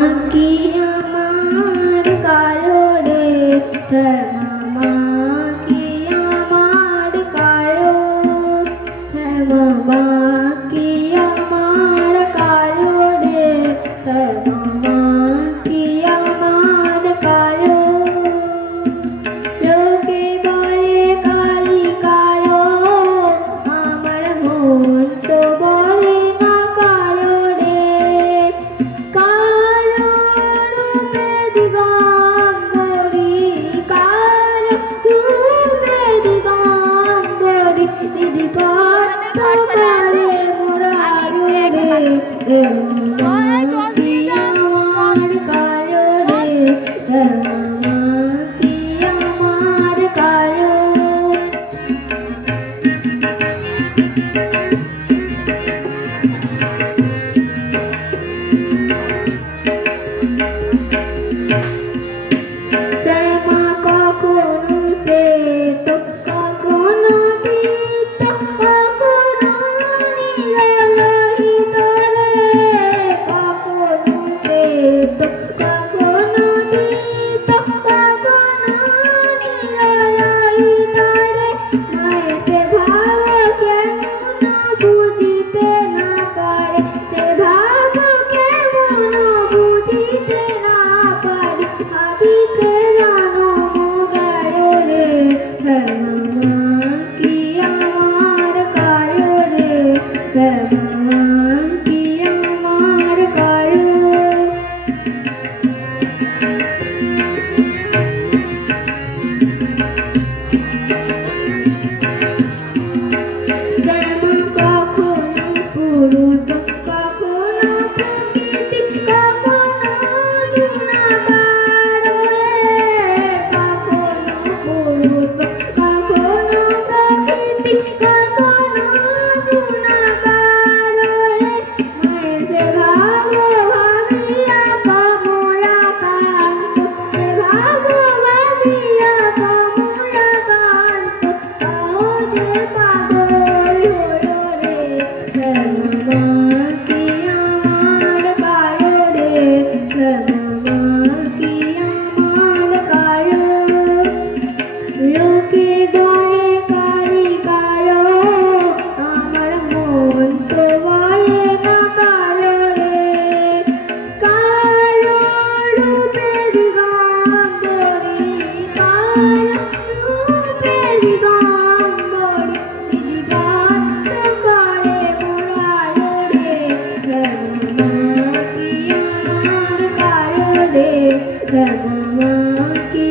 কি আমার কারো রে মামা কি আমার কারো মামা কি আমার কারো রে মামা কি আমার কারো লোকে বলে কারি কারো আমার মন তো বলে না কারো রে কারো রূপে দিগম্বরী কারো রূপে দিগম্বরী দিদি পত্ত করে মোরারো রে মামা কি আমার কারো রে মামা কি আমার কারো শ্যামা কখনো চেত কখনো পিত কখনো নিরলোহিত রে কখনো চেত কখনো পিত কখনো নিরলোহিত রে মায় সে ভাব কেমন বুঝিতে না পারে সে ভাব কেমন বুঝিতে না পারে ভাবিতে জানো মোগারো রে মামা কি আমার কারো রে মামা কি আমার কারো শ্যামা কখনো পুরুত কখনো প্রকৃতি কখনো জুনাকার কখনো পুরুত কখনো প্রকৃতি কখনো জুনাকার মায়ের সে ভাব ভাবিয়া কমলা কান্ত সে ভাব ভাবিয়া কমলা কান্ত তাও যে পাগল হলো রে মামা কি আমার কারো রে মামা কি আমার কারো লোকে বলে কারি কারো আমার মন তো বলে না কারো রে কারো রূপে দিগম্বরী কারো রূপে দিগম্বরী দিদি ভক্ত করে মোরারো রে মামা কি আমার কারো রে মামা কি